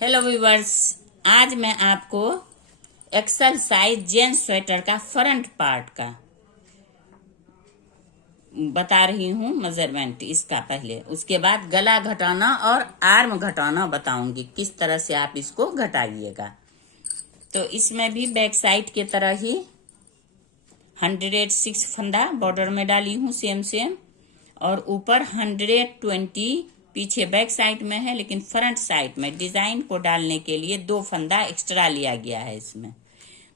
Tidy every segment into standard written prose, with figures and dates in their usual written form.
Hello viewers, आज मैं आपको एक्सल साइज जेंट्स स्वेटर का फ्रंट पार्ट का बता रही हूँ मेजरमेंट इसका। पहले उसके बाद गला घटाना और आर्म घटाना बताऊंगी, किस तरह से आप इसको घटाइएगा। तो इसमें भी बैक साइड के तरह ही 106 फंदा बॉर्डर में डाली हूँ सेम सेम, और ऊपर 120 पीछे बैक साइड में है, लेकिन फ्रंट साइड में डिजाइन को डालने के लिए 2 फंदा एक्स्ट्रा लिया गया है इसमें,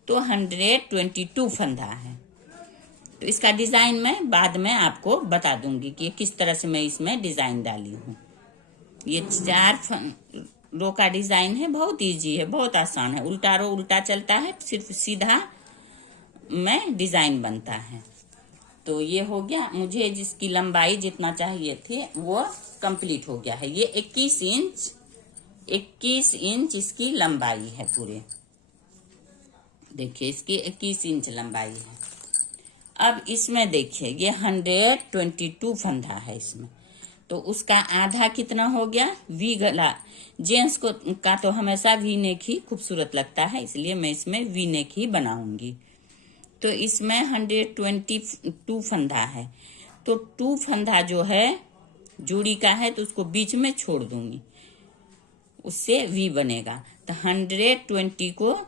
तो 122 फंदा है। तो इसका डिजाइन मैं बाद में आपको बता दूंगी कि किस तरह से मैं इसमें डिजाइन डाली हूँ। ये 4 रो का डिजाइन है, बहुत इजी है, बहुत आसान है। उल्टा रो उल्टा चलता है, सिर्फ सीधा में डिजाइन बनता है। तो ये हो गया। मुझे जिसकी लंबाई जितना चाहिए थे वो कंप्लीट हो गया है। ये 21 इंच इसकी लंबाई है पूरे। देखिए इसकी 21 इंच लंबाई है। अब इसमें देखिए ये 122 फंदा है इसमें, तो उसका आधा कितना हो गया? वी गला। जेंट्स को का तो हमेशा वी नेक ही खूबसूरत लगता है, इसलिए मैं इसमें वी नेक ही बनाऊंगी। तो इसमें 122 फंदा है, तो 2 फंदा जो है जोड़ी का है, तो उसको बीच में छोड़ दूंगी, उससे वी बनेगा। तो 120 को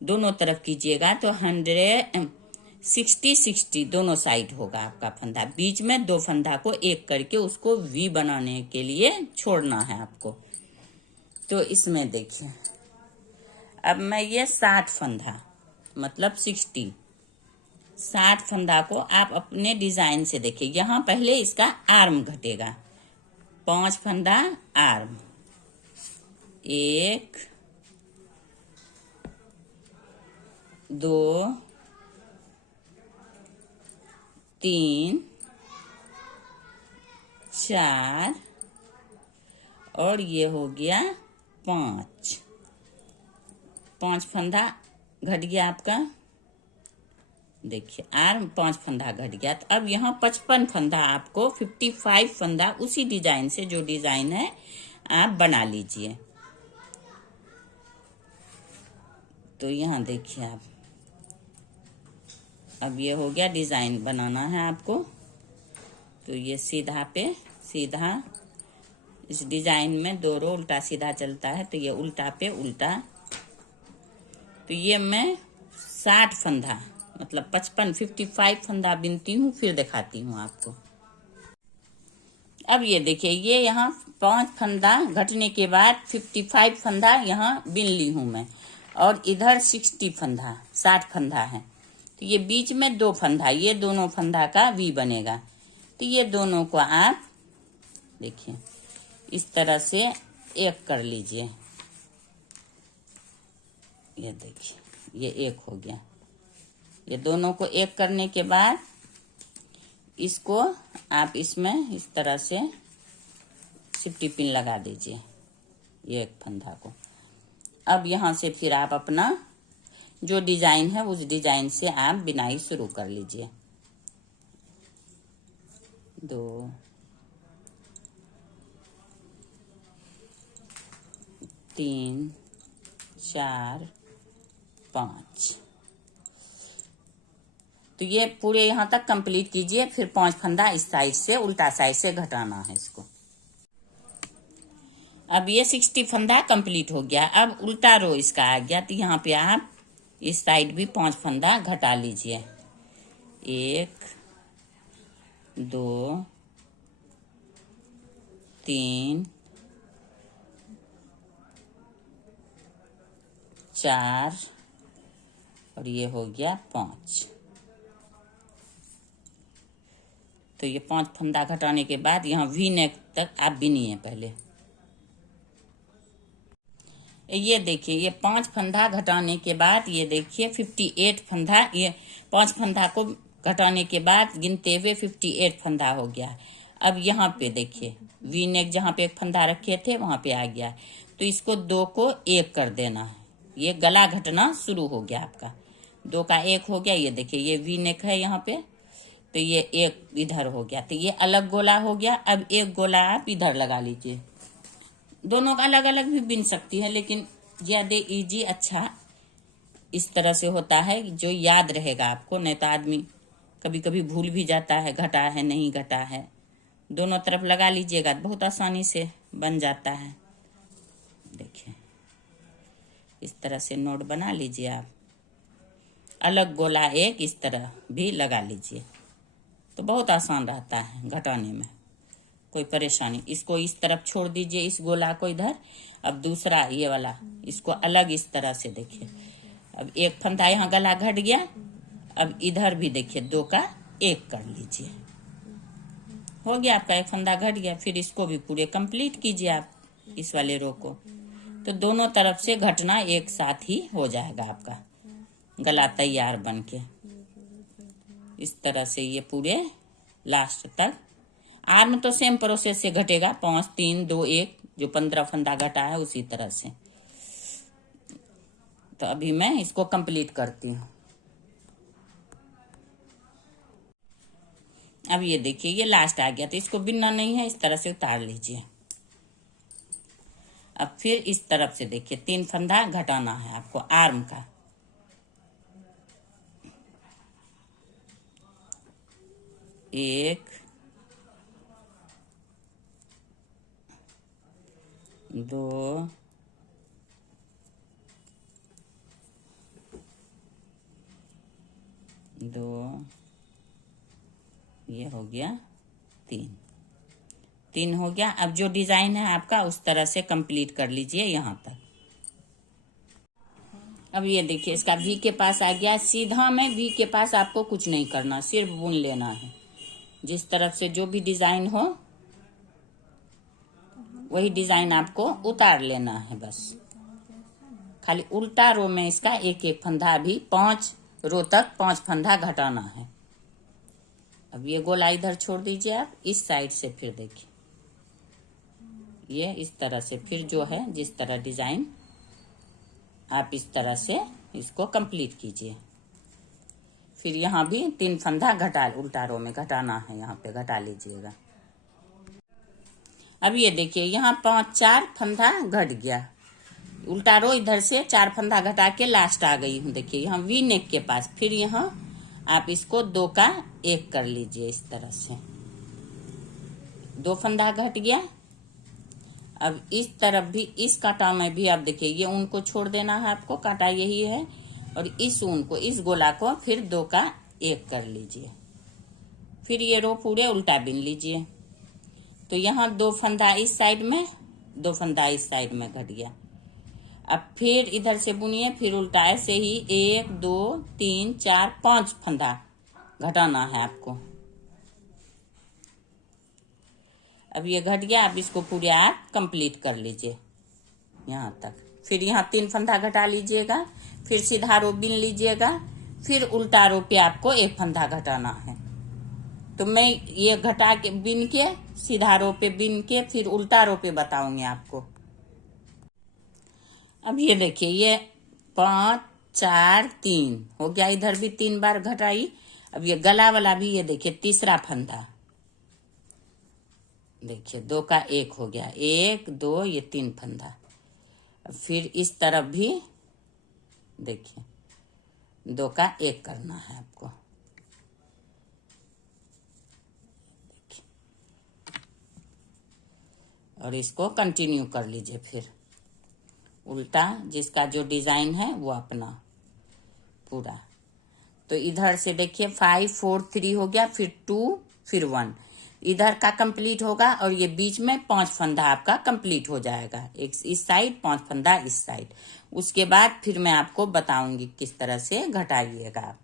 दोनों तरफ कीजिएगा तो 160 दोनों साइड होगा आपका फंदा। बीच में 2 फंदा को एक करके उसको वी बनाने के लिए छोड़ना है आपको। तो इसमें देखिए अब मैं ये 60 फंदा मतलब 60 फंदा को आप अपने डिजाइन से देखिए। यहाँ पहले इसका आर्म घटेगा, 5 फंदा आर्म, 1 2 3 4 और ये हो गया 5 फंदा घट गया आपका। देखिए आर्म 5 फंदा घट गया। तो अब यहाँ 55 फंदा आपको 55 फंदा उसी डिजाइन से, जो डिजाइन है आप बना लीजिए। तो यहाँ देखिए आप, अब ये हो गया, डिजाइन बनाना है आपको। तो ये सीधा पे सीधा, इस डिजाइन में 2 रो उल्टा सीधा चलता है, तो ये उल्टा पे उल्टा। तो ये मैं 60 फंदा मतलब 55 फंदा बिनती हूँ, फिर दिखाती हूँ आपको। अब ये देखिए, ये यहाँ 5 फंदा घटने के बाद 55 फंदा यहाँ बिन ली हूँ मैं, और इधर 60 फंदा है। तो ये बीच में 2 फंदा, ये दोनों फंदा का वी बनेगा। तो ये दोनों को आप देखिए इस तरह से एक कर लीजिए। ये देखिए ये एक हो गया। ये दोनों को एक करने के बाद इसको आप इसमें इस तरह से सिफ्टी पिन लगा दीजिए, ये एक फंदा को। अब यहाँ से फिर आप अपना जो डिजाइन है उस डिजाइन से आप बिनाई शुरू कर लीजिए। 2 3 4 5। तो ये पूरे यहाँ तक कंप्लीट कीजिए, फिर 5 फंदा इस साइड से उल्टा साइड से घटाना है इसको। अब ये 60 फंदा कंप्लीट हो गया। अब उल्टा रो इसका आ गया, तो यहाँ पे आप इस साइड भी 5 फंदा घटा लीजिए। 1 2 3 4 और ये हो गया 5। तो ये 5 फंदा घटाने के बाद यहाँ वी नेक तक आप बिनिए पहले। ये देखिए ये 5 फंदा घटाने के बाद ये देखिए 58 फंदा, ये 5 फंदा को घटाने के बाद गिनते हुए 58 फंदा हो गया। अब यहाँ पे देखिए वी नेक जहाँ पे एक फंदा रखे थे वहां पे आ गया, तो इसको 2 को 1 कर देना है। ये गला घटना शुरू हो गया आपका, 2 का 1 हो गया। ये देखिए ये वी नेक है यहाँ पे, तो ये 1 इधर हो गया, तो ये अलग गोला हो गया। अब एक गोला आप इधर लगा लीजिए, दोनों का अलग अलग भी बिन सकती है, लेकिन ज्यादा इजी अच्छा इस तरह से होता है जो याद रहेगा आपको, नहीं तो आदमी कभी कभी भूल भी जाता है, घटा है नहीं घटा है। दोनों तरफ लगा लीजिएगा तो बहुत आसानी से बन जाता है। देखिए इस तरह से नोट बना लीजिए आप। अलग गोला एक इस तरह भी लगा लीजिए, तो बहुत आसान रहता है घटाने में, कोई परेशानी। इसको इस तरफ छोड़ दीजिए, इस गोला को इधर। अब दूसरा ये वाला इसको अलग इस तरह से देखिए। अब एक फंदा यहाँ गला घट गया, अब इधर भी देखिए 2 का 1 कर लीजिए, हो गया आपका एक फंदा घट गया। फिर इसको भी पूरे कंप्लीट कीजिए आप इस वाले रो को, तो दोनों तरफ से घटना एक साथ ही हो जाएगा आपका गला तैयार बनके। इस तरह से ये पूरे लास्ट तक। आर्म तो सेम प्रोसेस से घटेगा, 5 3 2 1 जो 15 फंदा घटा है उसी तरह से। तो अभी मैं इसको कंप्लीट करती हूँ। अब ये देखिए ये लास्ट आ गया, तो इसको बिनना नहीं है, इस तरह से उतार लीजिए। अब फिर इस तरफ से देखिए 3 फंदा घटाना है आपको आर्म का। 1 2 2, ये हो गया 3 हो गया। अब जो डिजाइन है आपका उस तरह से कंप्लीट कर लीजिए यहाँ तक। अब ये देखिए इसका वी के पास आ गया। सीधा में वी के पास आपको कुछ नहीं करना, सिर्फ बुन लेना है। जिस तरफ से जो भी डिजाइन हो वही डिजाइन आपको उतार लेना है बस। खाली उल्टा रो में इसका एक एक फंदा भी 5 रो तक 5 फंदा घटाना है। अब ये गोला इधर छोड़ दीजिए आप, इस साइड से फिर देखिए ये इस तरह से फिर जो है जिस तरह डिजाइन आप इस तरह से इसको कंप्लीट कीजिए। फिर यहाँ भी 3 फंदा घटा, उल्टा रो में घटाना है, यहाँ पे घटा लीजिएगा। अब ये देखिए यहाँ 4 फंदा घट गया, उल्टा रो इधर से 4 फंदा घटा के लास्ट आ गई हूँ। देखिए यहाँ वी नेक के पास, फिर यहाँ आप इसको 2 का 1 कर लीजिए इस तरह से। 2 फंदा घट गया। अब इस तरफ भी इस कांटा में भी आप देखिए ये ऊन को छोड़ देना है आपको, कांटा यही है। और इस ऊन को, इस गोला को फिर 2 का 1 कर लीजिए। फिर ये रो पूरे उल्टा बिन लीजिए। तो यहाँ 2 फंदा इस साइड में, 2 फंदा इस साइड में घट गया। अब फिर इधर से बुनिए, फिर उल्टा ऐसे ही 1 2 3 4 5 फंदा घटाना है आपको। अब ये घट गया। अब इसको पूरे आप कंप्लीट कर लीजिए यहाँ तक। फिर यहाँ 3 फंदा घटा लीजिएगा, फिर सीधा रो बिन लीजिएगा, फिर उल्टा रो पे आपको 1 फंदा घटाना है। तो मैं ये घटा के बिन के सीधा रो पे बिन के फिर उल्टा रो पे बताऊंगी आपको। अब ये देखिए ये 5 4 3 हो गया, इधर भी 3 बार घटाई। अब ये गला वाला भी ये देखिए तीसरा फंदा, देखिए 2 का 1 हो गया, 1 2 ये 3 फंदा। फिर इस तरफ भी देखिए 2 का 1 करना है आपको। देखिए और इसको कंटिन्यू कर लीजिए। फिर उल्टा जिसका जो डिजाइन है वो अपना पूरा। तो इधर से देखिए 5 4 3 हो गया, फिर 2 फिर 1 इधर का कंप्लीट होगा, और ये बीच में 5 फंदा आपका कंप्लीट हो जाएगा। एक इस साइड 5 फंदा इस साइड। उसके बाद फिर मैं आपको बताऊंगी किस तरह से घटाइएगा।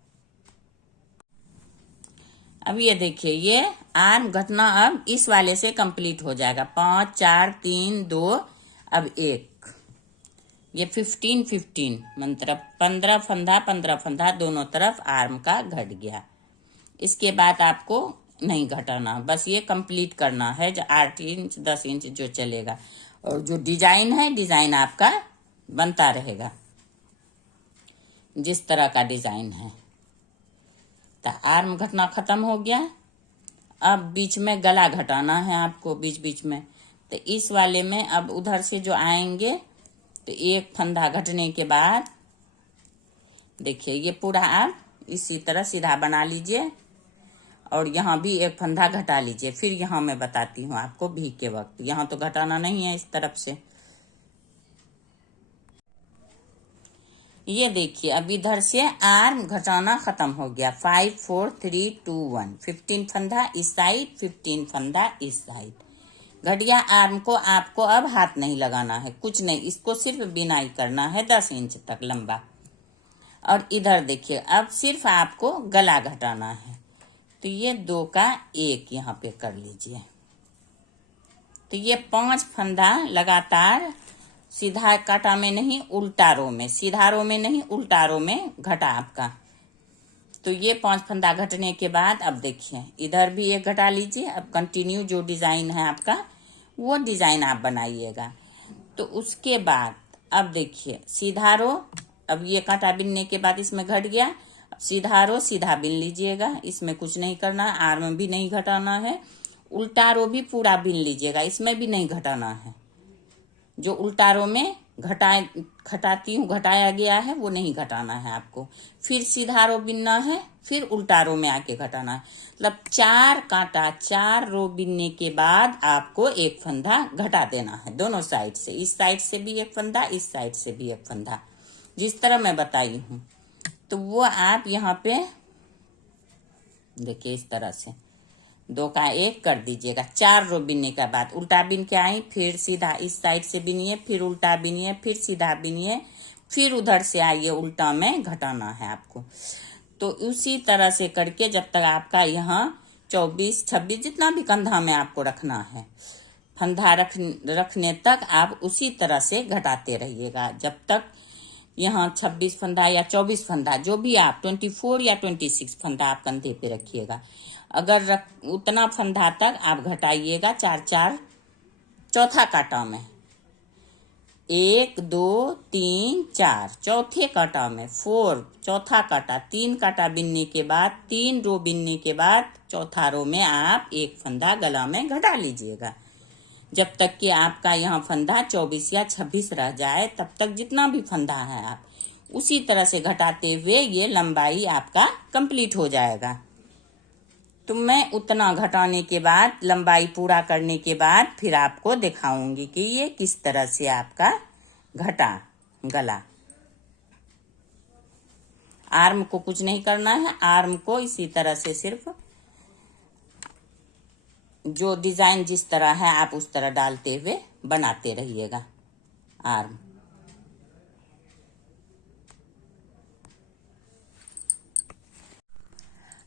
अब ये देखिए ये आर्म घटना अब इस वाले से कंप्लीट हो जाएगा। 5 4 3 2 अब 1, ये 15 15 मतलब 15 फंदा दोनों तरफ आर्म का घट गया। इसके बाद आपको नहीं घटाना, बस ये कंप्लीट करना है जो 8 इंच 10 इंच जो चलेगा। और जो डिजाइन है डिजाइन आपका बनता रहेगा जिस तरह का डिजाइन है। तो आर्म घटना खत्म हो गया। अब बीच में गला घटाना है आपको, बीच बीच में तो इस वाले में अब उधर से जो आएंगे तो एक फंदा घटने के बाद देखिए ये पूरा आप इसी तरह सीधा बना लीजिए और यहाँ भी एक फंदा घटा लीजिए। फिर यहाँ मैं बताती हूँ आपको भी के वक्त, यहाँ तो घटाना नहीं है इस तरफ से। ये देखिए अब इधर से आर्म घटाना खत्म हो गया। 5 4 3 2 1 15 फंदा इस साइड, 15 फंदा इस साइड। घटिया आर्म को आपको अब हाथ नहीं लगाना है, कुछ नहीं, इसको सिर्फ बिनाई करना है 10 इंच तक लंबा। और इधर देखिए अब सिर्फ आपको गला घटाना है, तो ये 2 का 1 यहाँ पे कर लीजिए। तो ये 5 फंदा लगातार सीधा काटा में नहीं उल्टा रो में, सीधा रो में नहीं उल्टा रो में घटा आपका। तो ये 5 फंदा घटने के बाद अब देखिए इधर भी एक घटा लीजिए। अब कंटिन्यू जो डिजाइन है आपका वो डिजाइन आप बनाइएगा। तो उसके बाद अब देखिए सीधा रो, अब ये कांटा बिनने के बाद इसमें घट गया, अब सीधा रो सीधा बिन लीजिएगा, इसमें कुछ नहीं करना, आर्म भी नहीं घटाना है। उल्टा रो भी पूरा बिन लीजिएगा, इसमें भी नहीं घटाना है। जो उल्टा रो में घटाया गया है वो नहीं घटाना है आपको। फिर सीधा रो बिनना है, फिर उल्टा रो में आके घटाना है। मतलब 4 कांटा 4 रो बिनने के बाद आपको एक फंदा घटा देना है दोनों साइड से। इस साइड से भी एक फंदा, इस साइड से भी एक फंदा, जिस तरह मैं बताई हूँ। तो वो आप यहाँ पे देखिए इस तरह से 2 का 1 कर दीजिएगा। 4 रो बिनने के बाद उल्टा बिन के आई, फिर सीधा इस साइड से बिनिए, फिर उल्टा बिनिए, फिर सीधा बिनिए, फिर उधर से आइए, उल्टा में घटाना है आपको। तो उसी तरह से करके जब तक आपका यहाँ 24 26 जितना भी कंधा में आपको रखना है फंदा रखने तक आप उसी तरह से घटाते रहिएगा, जब तक यहाँ 26 फंदा या 24 फंदा जो भी आप 24 या 26 फंदा आप कंधे पे रखिएगा। अगर उतना फंदा तक आप घटाइएगा 4 4 चौथा कांटा में 1 2 3 4 चौथे कांटा में 4 चौथा कांटा, 3 कांटा बिनने के बाद 3 रो बिनने के बाद चौथा रो में आप एक फंदा गला में घटा लीजिएगा, जब तक कि आपका यहाँ फंदा 24 या 26 रह जाए। तब तक जितना भी फंदा है आप उसी तरह से घटाते हुए ये लंबाई आपका कंप्लीट हो जाएगा। तो मैं उतना घटाने के बाद लंबाई पूरा करने के बाद फिर आपको दिखाऊंगी कि ये किस तरह से आपका घटा गला। आर्म को कुछ नहीं करना है, आर्म को इसी तरह से सिर्फ जो डिजाइन जिस तरह है आप उस तरह डालते हुए बनाते रहिएगा आर्म।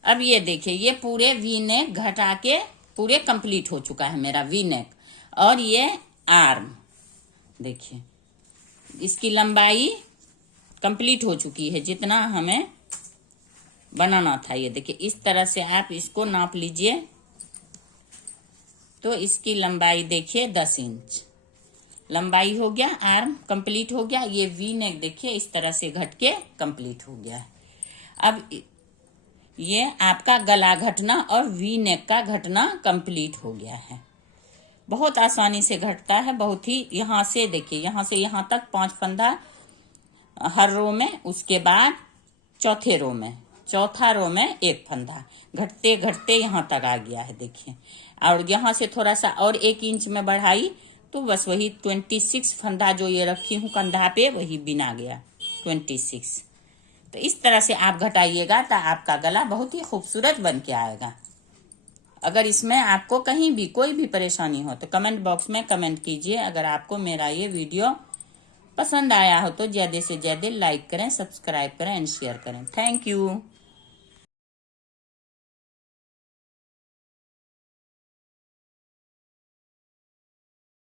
अब ये देखिए ये पूरे वी नेक घटा के पूरे कंप्लीट हो चुका है मेरा वी नेक। और ये आर्म देखिए इसकी लंबाई कंप्लीट हो चुकी है जितना हमें बनाना था। ये देखिए इस तरह से आप इसको नाप लीजिए, तो इसकी लंबाई देखिए 10 इंच लंबाई हो गया, आर्म कंप्लीट हो गया। ये वी नेक देखिए इस तरह से घट के कंप्लीट हो गया है। अब ये आपका गला घटना और वी नेक का घटना कंप्लीट हो गया है। बहुत आसानी से घटता है, बहुत ही। यहाँ से देखिए यहाँ से यहाँ तक 5 फंदा हर रो में, उसके बाद चौथे रो में, चौथा रो में एक फंदा, घटते घटते यहाँ तक आ गया है देखिए। और यहाँ से थोड़ा सा और 1 इंच में बढ़ाई तो बस वही 26 फंदा जो ये रखी हूँ कंधा पे वही बिना गया 26। तो इस तरह से आप घटाइएगा तो आपका गला बहुत ही खूबसूरत बन के आएगा। अगर इसमें आपको कहीं भी कोई भी परेशानी हो तो कमेंट बॉक्स में कमेंट कीजिए। अगर आपको मेरा ये वीडियो पसंद आया हो तो ज्यादा से ज्यादा लाइक करें, सब्सक्राइब करें एंड शेयर करें। Thank you.